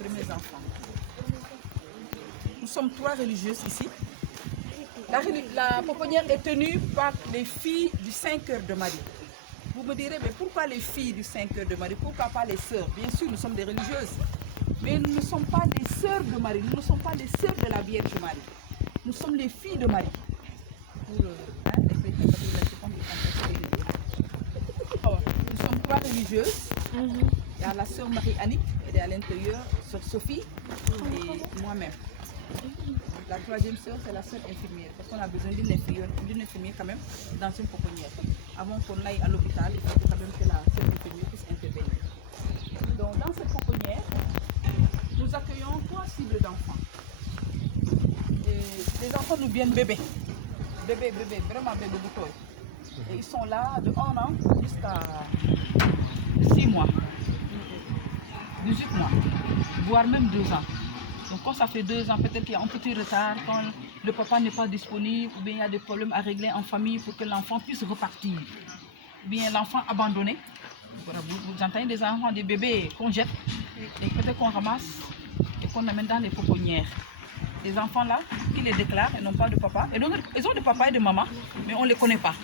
premiers enfants. Nous sommes 3 religieuses ici. La pouponnière est tenue par les filles du 5 cœurs de Marie. Vous me direz, mais pourquoi les filles du 5 cœurs de Marie? Pourquoi pas les sœurs? Bien sûr, nous sommes des religieuses. Mais nous ne sommes pas les sœurs de Marie. Nous ne sommes pas les sœurs de la Vierge Marie. Nous sommes les filles de Marie. Pour les chrétiens catholiques, comme le contexte religieux. Nous sommes 3 religieuses. Il y a la sœur Marie-Annick, elle est à l'intérieur, sœur Sophie et moi-même. La 3e sœur, c'est la sœur infirmière, parce qu'on a besoin d'une infirmière quand même dans une pouponnière. Avant qu'on aille à l'hôpital, il faut quand même que la sœur infirmière puisse intervenir. Donc dans cette pouponnière, nous accueillons 3 cibles d'enfants. Les enfants nous viennent bébés. Bébés, vraiment bébés boutons. Et ils sont là de 1 an jusqu'à 6 mois. 18 mois, voire même 2 ans. Donc quand ça fait 2 ans, peut-être qu'il y a un petit retard, quand le papa n'est pas disponible, ou bien il y a des problèmes à régler en famille pour que l'enfant puisse repartir. Ou bien l'enfant abandonné. Voilà, vous entendez des enfants, des bébés qu'on jette, et peut-être qu'on ramasse et qu'on amène dans les pouponnières. Les enfants là, qui les déclarent, ils n'ont pas de papa. Et donc, ils ont de papa et de maman, mais on ne les connaît pas.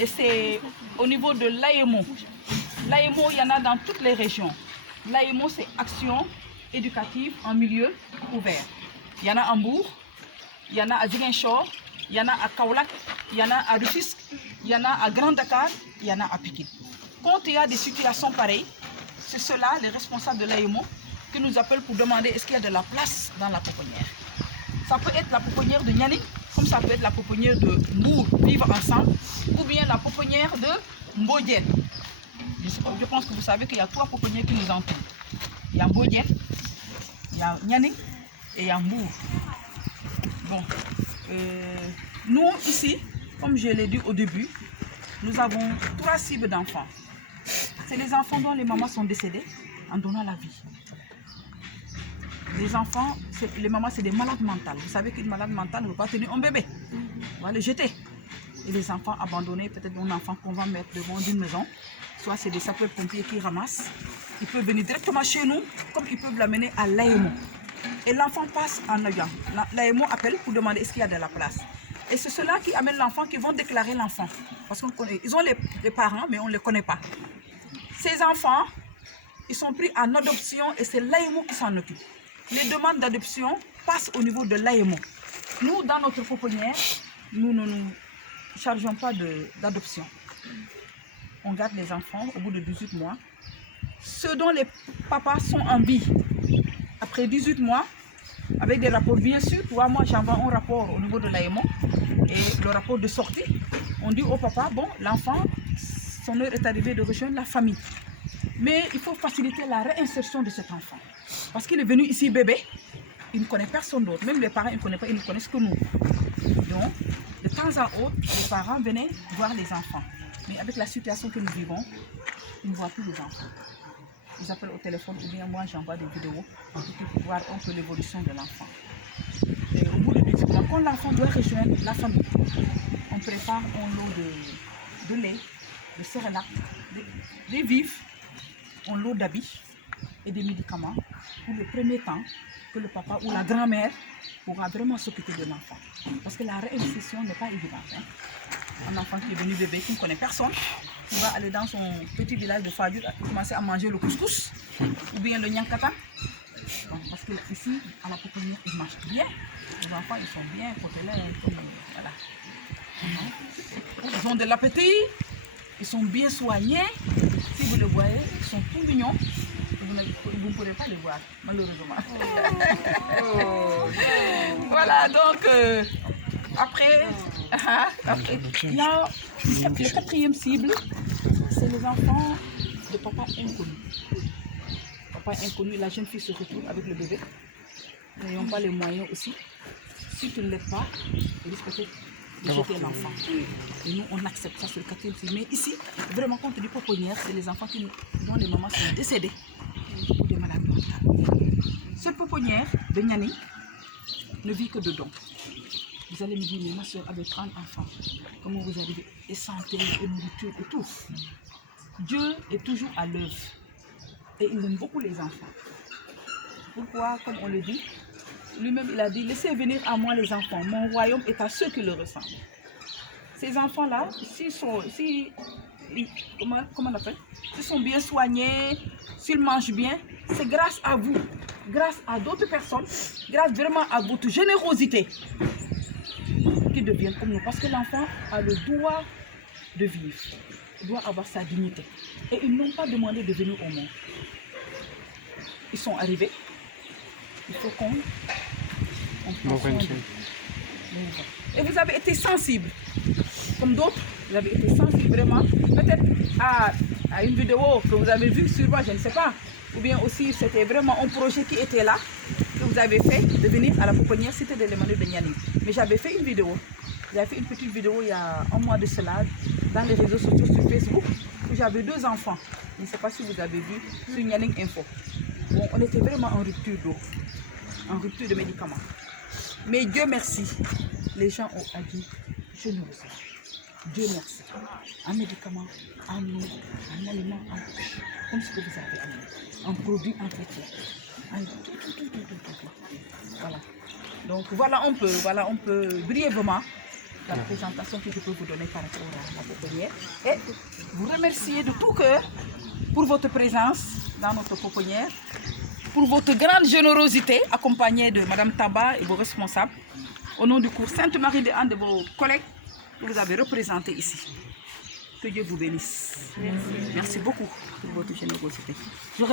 Et c'est au niveau de l'AEMO. L'AEMO, il y en a dans toutes les régions. L'AEMO, c'est action éducative en milieu ouvert. Il y en a à Mbour, il y en a à Ziguinchor, il y en a à Kaolack, il y en a à Rufisque, il y en a à Grand Dakar, il y en a à Pikine. Quand il y a des situations pareilles, c'est ceux-là, les responsables de l'AEMO, qui nous appellent pour demander est-ce qu'il y a de la place dans la pouponnière. Ça peut être la pouponnière de Nianing, comme ça peut être la pouponnière de Mbour, vivre ensemble, ou bien la pouponnière de Mbodjen. Je pense que vous savez qu'il y a 3 pouponnières qui nous entourent. Il y a Mbodjen, il y a Nianing et il y a Mbour. Bon, nous ici, comme je l'ai dit au début, nous avons 3 cibles d'enfants. C'est les enfants dont les mamans sont décédées en donnant la vie. Les enfants, les mamans, c'est des malades mentales. Vous savez qu'une malade mentale ne veut pas tenir un bébé. On va le jeter. Et les enfants abandonnés, peut-être un enfant qu'on va mettre devant une maison, soit c'est des sapeurs-pompiers qui ramassent. Ils peuvent venir directement chez nous, comme ils peuvent l'amener à l'AEMO. Et l'enfant passe en avion. L'AEMO appelle pour demander est-ce qu'il y a de la place. Et c'est ceux-là qui amènent l'enfant qui vont déclarer l'enfant. Parce qu'ils ont les parents, mais on ne les connaît pas. Ces enfants, ils sont pris en adoption et c'est l'AEMO qui s'en occupe. Les demandes d'adoption passent au niveau de l'AEMO. Nous, dans notre pouponnière, nous ne nous chargeons pas d'adoption. On garde les enfants au bout de 18 mois. Ceux dont les papas sont en vie, après 18 mois, avec des rapports, bien sûr, 3 mois, j'envoie un rapport au niveau de l'AEMO et le rapport de sortie. On dit au papa, bon, l'enfant, son heure est arrivée de rejoindre la famille. Mais il faut faciliter la réinsertion de cet enfant. Parce qu'il est venu ici bébé, il ne connaît personne d'autre. Même les parents, ils ne connaissent pas, ils ne connaissent que nous. Donc, de temps en temps, les parents venaient voir les enfants. Mais avec la situation que nous vivons, ils ne voient plus les enfants. Ils appellent au téléphone ou bien moi j'envoie des vidéos pour voir un peu l'évolution de l'enfant. Et au bout de 18 mois, quand l'enfant doit rejoindre la famille, on prépare un lot de lait, de céréales, des vifs, un lot d'habits et des médicaments pour le premier temps que le papa ou la grand-mère pourra vraiment s'occuper de l'enfant. Parce que la réinsertion n'est pas évidente. Hein. Un enfant qui est venu bébé, qui ne connaît personne, qui va aller dans son petit village de Fadjoud et commencer à manger le couscous ou bien le nyankata. Parce que ici, à la pouponnière, ils mangent bien. Les enfants, ils sont bien côtelés. Voilà. Ils ont de l'appétit, ils sont bien soignés. Si vous le voyez, ils sont tout mignons. Vous ne pourrez pas les voir, malheureusement. Voilà, donc après, il y a le 4e cible, c'est les enfants de papa inconnu. Papa inconnu, la jeune fille se retrouve avec le bébé. Nous n'ayons pas les moyens aussi. Si tu ne l'aides pas, il risque peut-être de jeter l'enfant. Et nous, on accepte ça sur le 4e cible. Mais ici, vraiment, quand on dit pouponnière, c'est les enfants dont les mamans sont décédées. Ou des malades mentales. Cette pouponnière de Nianing ne vit que de dons. Vous allez me dire, mais ma soeur avait 30 enfants. Comment vous arrivez? Et santé, et nourriture, et tout. Dieu est toujours à l'œuvre. Et il aime beaucoup les enfants. Pourquoi, comme on le dit, lui-même il a dit, laissez venir à moi les enfants, mon royaume est à ceux qui le ressemblent. Ces enfants-là, comment on appelle, s'ils sont bien soignés, s'ils mangent bien, c'est grâce à vous, grâce à d'autres personnes, grâce vraiment à votre générosité qu'ils deviennent comme nous. Parce que l'enfant a le droit de vivre, il doit avoir sa dignité. Et ils n'ont pas demandé de venir au monde. Ils sont arrivés. Il faut qu'on prenne soin d'eux. Et vous avez été sensible, comme d'autres, vous avez été sensible vraiment, peut-être à une vidéo que vous avez vue sur moi, je ne sais pas. Ou bien aussi c'était vraiment un projet qui était là, que vous avez fait, de venir à la pouponnière Cité de l'Emmanuel de Nianing. Mais j'avais fait une vidéo. J'avais fait une petite vidéo il y a un mois de cela, dans les réseaux sociaux sur Facebook, où j'avais 2 enfants. Je ne sais pas si vous avez vu sur Nianing Info. Bon, on était vraiment en rupture d'eau, en rupture de médicaments. Mais Dieu merci, les gens ont agi généreusement. Dieu merci. En médicaments, en eau, en aliments, comme ce que vous avez amené, en produits entretien, en tout. Voilà. Donc voilà un peu brièvement la présentation que je peux vous donner par rapport à la pouponnière. Et vous remercier de tout cœur pour votre présence dans notre pouponnière, pour votre grande générosité accompagnée de Madame Taba et vos responsables, au nom du cours Sainte-Marie de Anne, de vos collègues que vous avez représentés ici. Que Dieu vous bénisse. Merci beaucoup pour votre générosité.